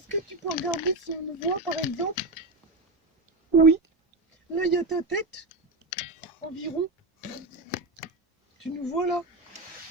est-ce que tu peux regarder si on nous voit, par exemple? Oui. Là, il y a ta tête, environ. Tu nous vois là?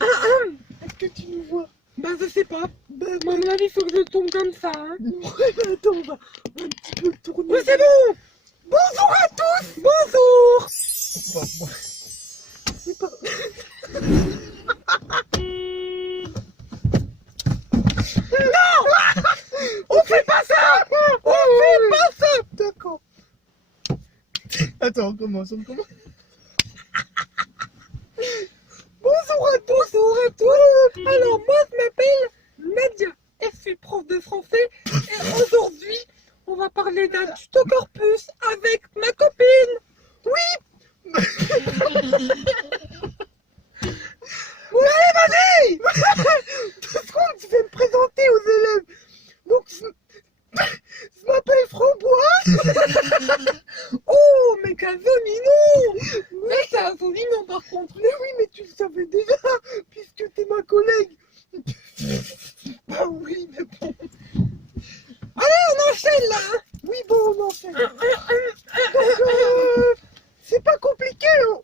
Est-ce que tu nous vois? Bah je sais pas. Bah, À mon avis, il faut que je tombe comme ça. Hein. ouais, mais attends, on va un petit peu tourner. Oui, c'est bon. Bonjour à tous. Bonjour. C'est pas... On fait pas ça. On fait pas ça. D'accord. Attends, on commence. Bonjour à tous. Alors moi, je m'appelle Nadia et je suis prof de français. Et aujourd'hui, on va parler d'un tuto corpus avec ma copine. Oui. Ouais, vas-y. 2 secondes, je vais me présenter aux élèves. Donc, je m'appelle Framboise. Oh, mais quel joli nom. Mais c'est un joli nom par contre. Mais oui, mais tu le savais déjà, puisque t'es ma collègue. Bah oui, mais bon. Allez, on enchaîne là. Hein. Oui, bon, on enchaîne. Donc, c'est pas compliqué, hein.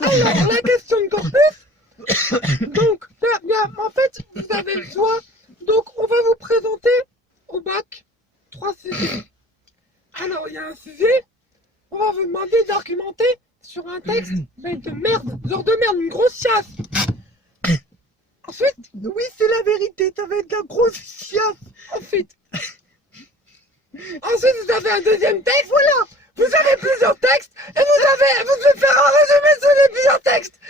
Alors, la question de corpus. Donc, en fait, vous avez le choix. Donc, on va vous présenter au bac 3 sujets. Alors, il y a un sujet. On va vous demander d'argumenter sur un texte mais de merde. Genre de merde, une grosse chiasse. Ensuite, Oui, c'est la vérité, ça va être de la grosse chiasse. ensuite, vous avez un deuxième texte. Voilà. Vous avez plusieurs textes et vous devez faire un résumé sur les plusieurs textes.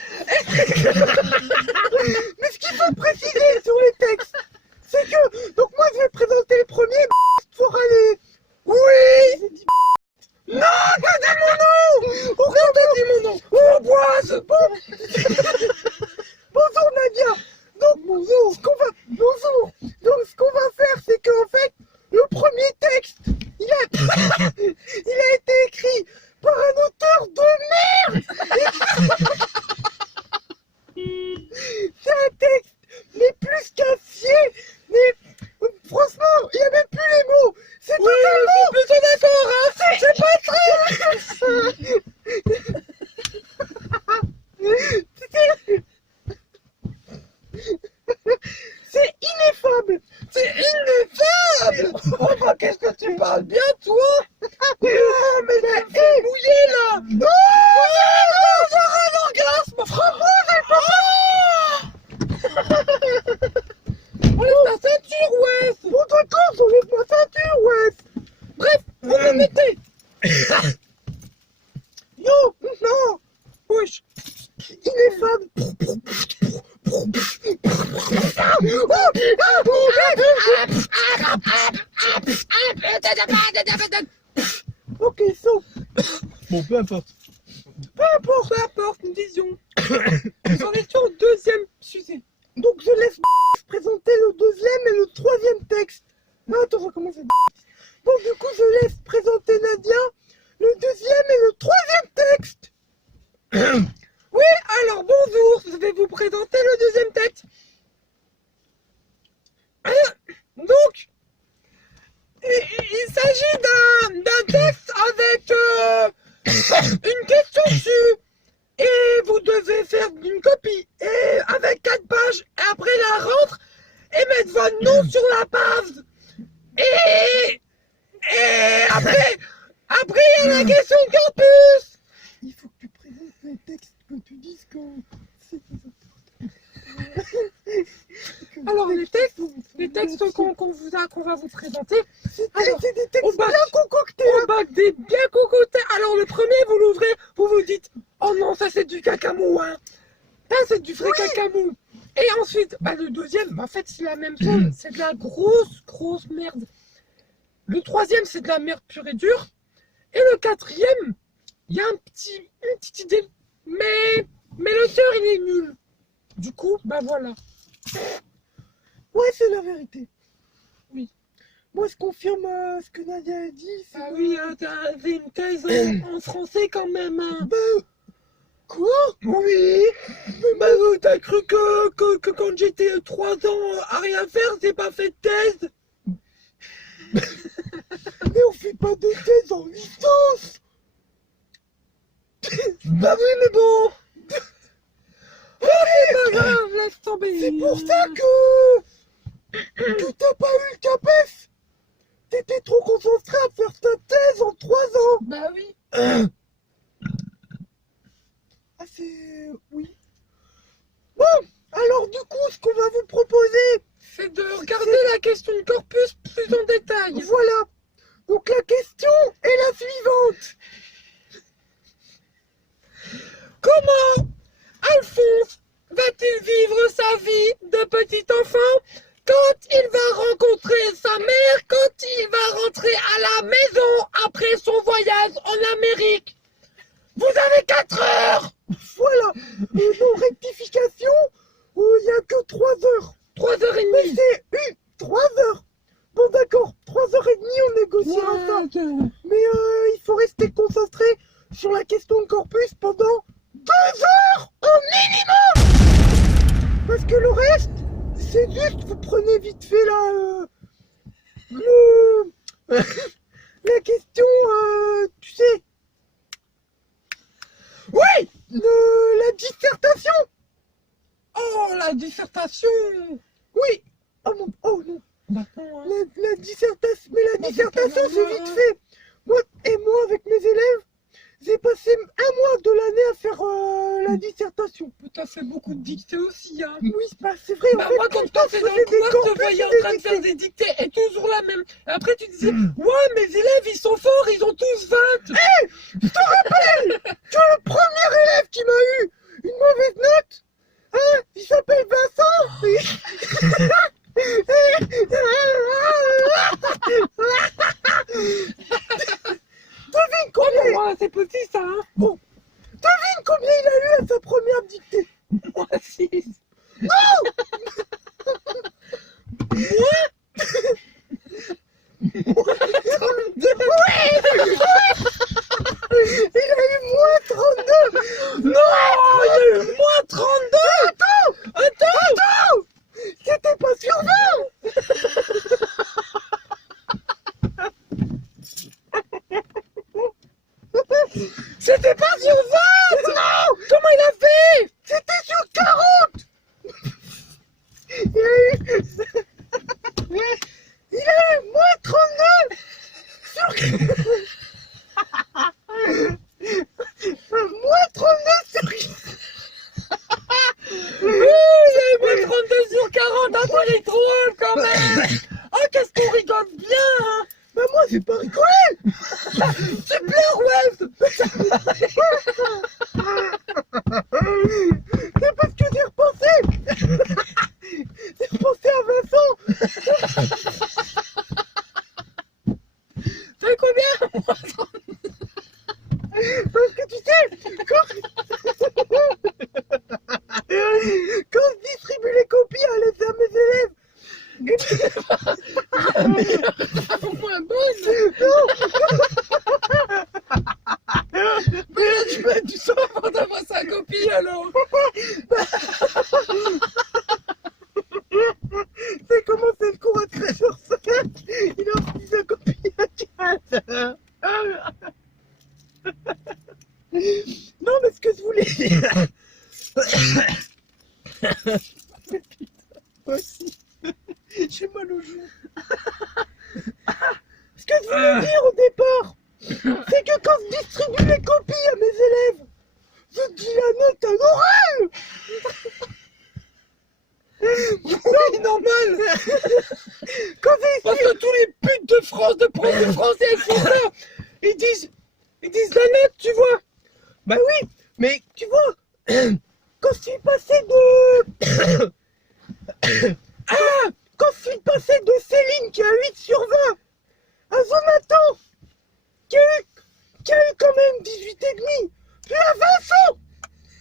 Mais ce qu'il faut préciser sur les textes, c'est que, donc moi je vais présenter les premiers, pour aller. Oui. J'ai dit, Non, t'as dit mon nom. Oh, quand t'as dit mon nom. Oh, boise. bonjour Nadia. Donc bonjour. Bonjour. Donc ce qu'on va faire, c'est qu'en fait, le premier texte, il a été écrit par un auteur de merde. C'est un texte, mais plus qu'un fier, mais franchement, il n'y a même plus les mots. C'est Oui, je suis plutôt d'accord, hein. C'est pas c'est ineffable. C'est ineffable. Oh, bah, qu'est-ce que tu parles bien, toi. Oh, mais t'es mouillé, là. Non, j'aurai un orgasme. Enlève ta ceinture, ouais. Bon d'accord, j'enlève ma ceinture, ouais. Bref, on en était. Yo, non, Wesh. ineffable. Ok, so, Bon, peu importe. Peu importe, nous disions. Nous en étions au deuxième sujet. donc je laisse présenter le deuxième et le troisième texte. Non, attends, je recommence. Donc du coup, je laisse présenter Nadia le deuxième et le troisième texte. Oui, alors bonjour, je vais vous présenter le deuxième texte. Donc, il s'agit d'un texte avec une question dessus. Et vous devez faire une copie et avec 4 pages. Et après la rentre et mettre votre nom sur la page. Et après, il y a la question de campus. Il faut que tu présentes les textes, que tu dises que c'est Alors les textes qu'on va vous présenter, alors, c'est des textes au bac. bien concoctés. au bac des bien cocotés. Alors le premier, vous l'ouvrez, vous vous dites, oh non, ça c'est du cacamou, hein. Ça c'est du vrai cacamou. Et ensuite, le deuxième, en fait c'est la même chose, c'est de la grosse merde. Le troisième, c'est de la merde pure et dure. Et le quatrième, il y a une petite idée, mais l'auteur il est nul. Du coup, voilà. Ouais, c'est la vérité. Oui. Moi, je confirme ce que Nadia a dit. Ah oui, t'avais une thèse en français quand même. Hein. Quoi? Oui. Bah, t'as cru que quand j'étais 3 ans à rien faire, j'ai pas fait de thèse? Mais on fait pas de thèse en licence. Bah oui, mais bon. Oh, c'est pas grave, laisse tomber. C'est pour ça que t'as pas eu le CAPES. T'étais trop concentré à faire ta thèse en 3 ans. Bah oui. Ah, c'est... Oui. Bon, alors du coup, ce qu'on va vous proposer... C'est de regarder la question de corpus plus en détail. Voilà. Donc la question est la suivante. Comment Alphonse va-t-il vivre sa vie de petit enfant quand il va rencontrer sa mère, quand il va rentrer à la maison après son voyage en Amérique? Vous avez 4 heures. Voilà. Non, rectification, il n'y a que 3 heures. 3 heures et Mais demie. c'est 3 heures. Bon d'accord, 3 heures et demie, on négociera ça. Mais il faut rester concentré sur la question de corpus pendant 2 heures au minimum. Parce que le reste, c'est juste, vous prenez vite fait la question, tu sais. Oui. La dissertation. Oh, la dissertation. Oui. Oh non, oh non. Maintenant, hein. La dissertation, mais la Mais dissertation c'est c'est pas vite fait. Moi avec mes élèves, j'ai passé un mois de l'année à faire la dissertation. T'as fait beaucoup de dictées aussi, hein. Oui, c'est vrai. Bah, En fait, moi, quand tout je le temps, passais je dans faisais le des couloir, je te corpus voyais et en des train de faire dictées. des dictées, et toujours la même. Et après, tu disais, ouais, mes élèves, ils sont forts, ils ont tous 20. Je te rappelle que le premier élève qui m'a eu une mauvaise note, hein, il s'appelle Vincent. Devine Oh, combien, mais moi, c'est petit, ça, hein. devine combien il a eu à sa première dictée. Moi, 6. Moi, 32. Il a eu moins 32. Non, il y a eu moins 32. Attends. C'était pas sur 20. C'était pas sur 20. Non, Comment il a fait? c'était sur 40. Il a eu moins 32 sur... moins 32 sur... Oui, il y a eu moins 32 sur 40. Attends, il est drôle, quand même. Oh, qu'est-ce qu'on rigole bien, hein. Bah moi, j'ai pas rigolé. Tu pleures, ouais. C'est parce que j'ai repensé. J'ai repensé à Vincent. Fait combien? Parce que tu sais, quand je distribue les copies à mes élèves, Moins bonne. non, Mais là, tu sors avant d'avoir sa copie, alors. c'est comment c'est le cours à 13h05. Il a reçu sa copie à 15h. Non, mais ce que je voulais dire. Moi aussi. J'ai mal aux joues. Ce que je voulais dire au départ, c'est que quand je distribue les copies à mes élèves, je dis la note à l'oral. Oui, normal. Quand j'ai Parce que tous les putes de France, de profs de français, elles font ça. Ils disent la note, tu vois. Bah oui, mais tu vois, quand je suis passé de... quand je suis passé de Céline qui a 8 sur 20 à Jonathan qui a eu quand même 18,5, puis à Vincent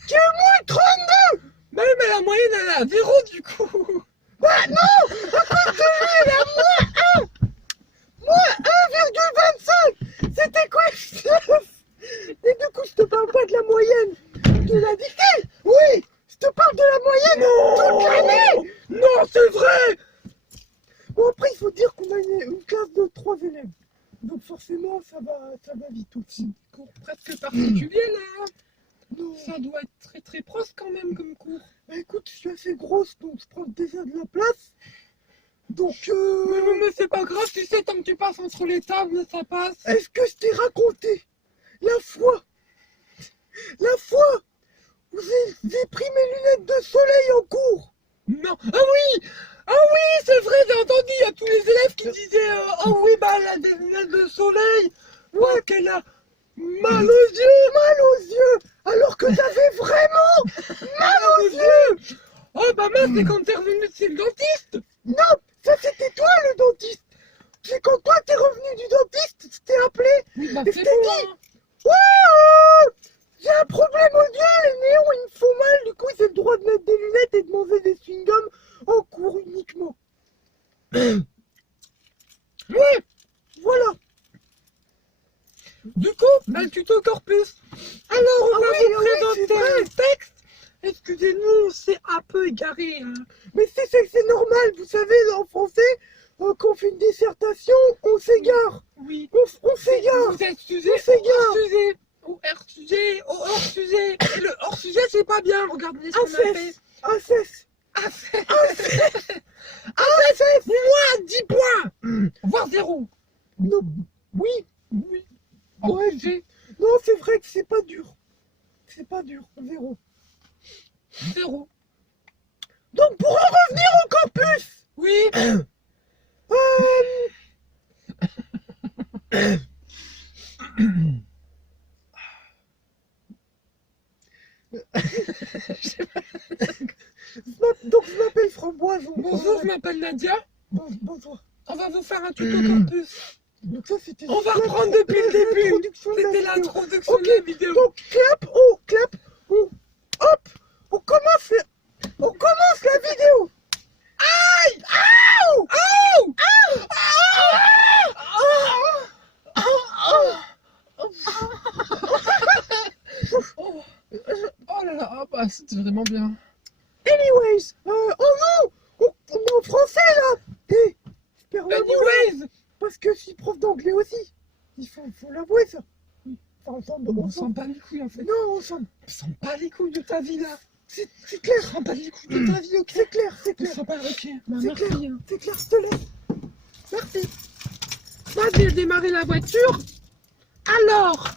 qui a eu moins 32. Bah oui, mais la moyenne, elle est à 0, du coup. Bah non, à cause de lui, il a moins 1,25. C'était quoi? Et du coup, je te parle pas de la moyenne, de Bon, après, il faut dire qu'on a une classe de 3 élèves. Donc forcément, ça va vite aussi. Cours presque particulier là. Non. Ça doit être très très proche quand même comme cours. Bah écoute, je suis assez grosse, donc je prends déjà de la place. Donc, Mais c'est pas grave, tu sais, tant que tu passes entre les tables, ça passe. est-ce que je t'ai raconté la fois où j'ai pris mes lunettes de soleil en cours? Non. Ah oui, c'est vrai, j'ai entendu, il y a tous les élèves qui disaient oh oui, bah elle a des lunettes de soleil. Ouais, qu'elle a mal aux yeux. Alors que j'avais vraiment Mal aux yeux. Oh bah mince, c'est quand t'es revenu chez le dentiste. Non, ça c'était toi le dentiste. C'est quand toi t'es revenu du dentiste, je t'ai appelé. Oui, bah Et c'est je t'ai bon, dit, hein. ouais, j'ai un problème aux yeux, les néons ils me font mal, du coup j'ai le droit de mettre des lunettes et de manger des chewing-gums en cours uniquement. Ouais. Voilà. Du coup, bah, le tuto corpus. Alors, on va vous présenter c'est un texte. Excusez-nous, on s'est un peu égaré. Hein. Mais c'est normal, vous savez, en français, quand on fait une dissertation, on s'égare. Oui. On s'égare. Vous êtes sujet On s'égare. hors-sujet. Au hors-sujet, au hors-sujet. Et le hors-sujet, c'est pas bien. Regardez ce qu'on a fait. Assess. Moins 10 points. Voire 0. Non. Oui. Oui. Ouais, Hors-sujet, non, c'est vrai que c'est pas dur. C'est pas dur, 0. 0. Donc pour en revenir au campus, Oui. donc je m'appelle Framboise. Bonjour, je m'appelle Nadia. Bonjour. On va vous faire un tuto campus. Donc ça c'était. On va reprendre depuis le début. L'introduction de la C'était vidéo. l'introduction Ok, de la vidéo. Donc clap, hop, on commence la vidéo. Aïe! Ouh! Ouh! Oh là là, oh bah c'était vraiment bien. Anyways, oh non, on est en français là. J'espère l'avouer, Anyways! parce que je suis prof d'anglais aussi. Il faut l'avouer ça. Enfin, On s'en bat les couilles en fait. Non, on s'en. On s'en bat les couilles de ta vie là. C'est clair. On s'en bat les couilles de ta vie, ok? C'est clair, c'est On clair. s'en bat, ok. Bah, C'est merci. clair. Hein. C'est clair, je te laisse. Merci. Moi, je vais démarrer la voiture. Alors,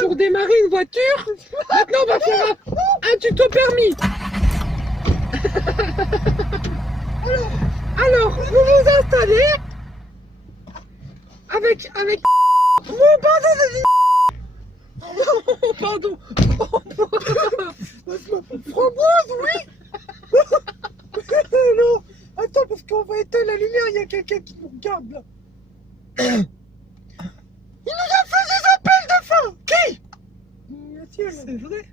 pour démarrer une voiture, maintenant on va faire un tuto permis. Alors, vous vous installez avec. Oh, pardon, j'ai dit. Oh, pardon. Framboise, oui. Non, attends, parce qu'on va éteindre la lumière, il y a quelqu'un qui nous regarde là. Il nous a fait des appels de fin. Qui? Monsieur, C'est vrai?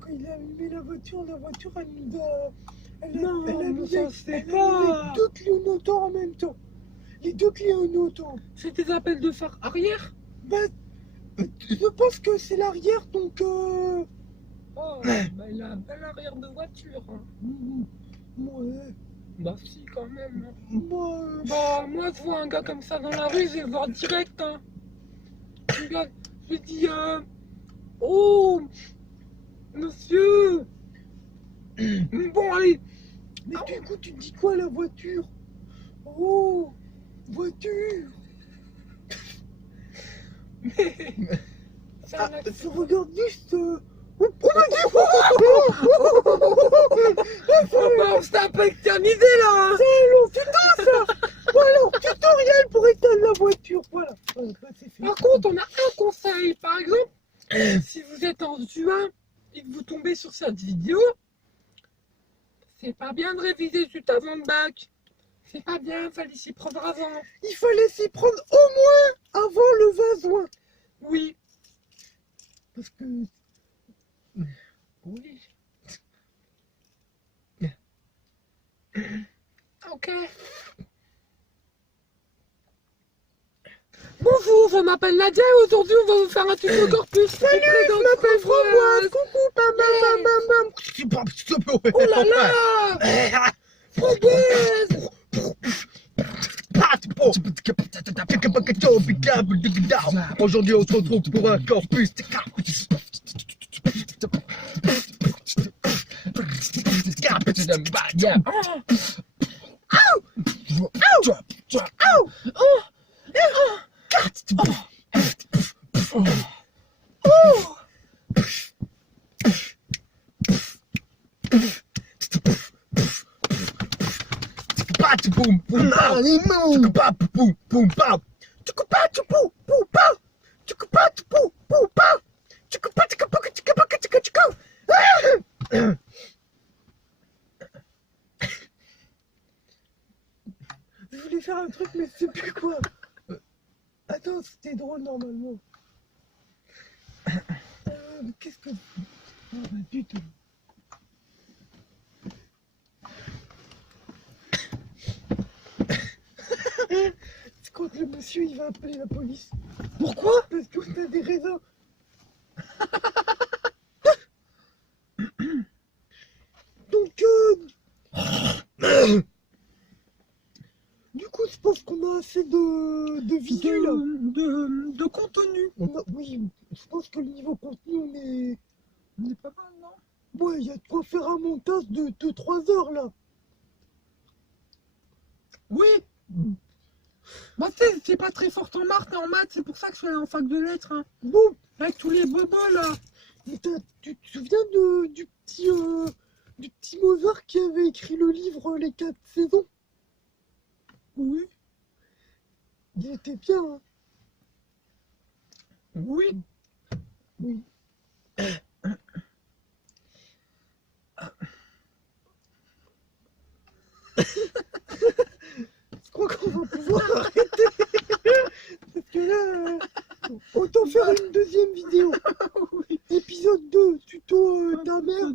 quand il a allumé la voiture elle nous a. Non, elle a mais mis ça, les- c'est elle a mis pas. les deux clignotants en même temps. Les deux clignotants. C'est des appels de phare arrière? Bah, je pense que c'est l'arrière, donc Oh, bah il a un bel arrière de voiture. Hein. Ouais, Bah si, quand même. Hein. moi, Bah moi je vois un gars comme ça dans la rue, je vais le voir direct. Hein. Je lui dis oh monsieur. Bon allez. mais du coup, tu te dis quoi, la voiture? Oh, voiture. Ça va- Je regarde juste. Oh mon dieu! Oh, bah, on s'est un peu externisé là. Hein. C'est long, putain, ça! Bon, alors, tutoriel pour éteindre la voiture, voilà. Bah, c'est fait. Par contre, on a un conseil. Par exemple, si vous êtes en juin et que vous tombez sur cette vidéo, c'est pas bien de réviser juste avant le bac. C'est pas bien, fallait s'y prendre avant. Il fallait s'y prendre au moins avant le 20 juin. Oui. Parce que. Oui. Ok. Bonjour, je m'appelle Nadia et aujourd'hui on va vous faire un tuto corpus. Salut, je m'appelle Framboise. Coucou, bam bam bam bam bam. Oh là là Framboise Aujourd'hui, on se retrouve pour un corpus. Je voulais faire un truc, mais je sais plus quoi. Attends, c'était drôle normalement. Qu'est-ce que... Oh, bah, putain. C'est quand le monsieur il va appeler la police. Pourquoi? Parce qu'on a des raisins. Donc du coup je pense qu'on a assez de visu là. De contenu. Oui, je pense que le niveau contenu on est pas mal, non? Ouais, il y a de quoi faire un montage de 2-3 heures là. Oui. Moi, c'est pas très fort en maths, c'est pour ça que je suis allé en fac de lettres. Hein. Bon, Avec tous les bobos là. mais tu te souviens du petit Mozart qui avait écrit le livre Les 4 saisons? Oui. Il était bien, hein? Oui. Oui. Je crois qu'on va pouvoir arrêter. Parce que là, autant faire une deuxième vidéo. Oui. Épisode 2, tuto ta mère.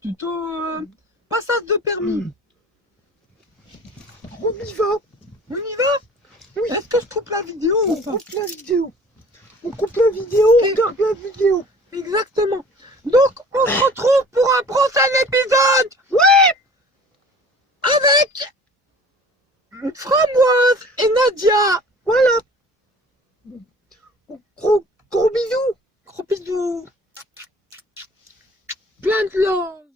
Tuto passage de permis. On y va. On y va? Oui. Est-ce que je coupe la vidéo On ou pas? coupe la vidéo. On coupe la vidéo, on garde la vidéo. Exactement. Donc, on se retrouve pour un prochain épisode. Oui. Avec Framboise et Nadia. Voilà. Gros bisous. Gros bisous. Plein de love.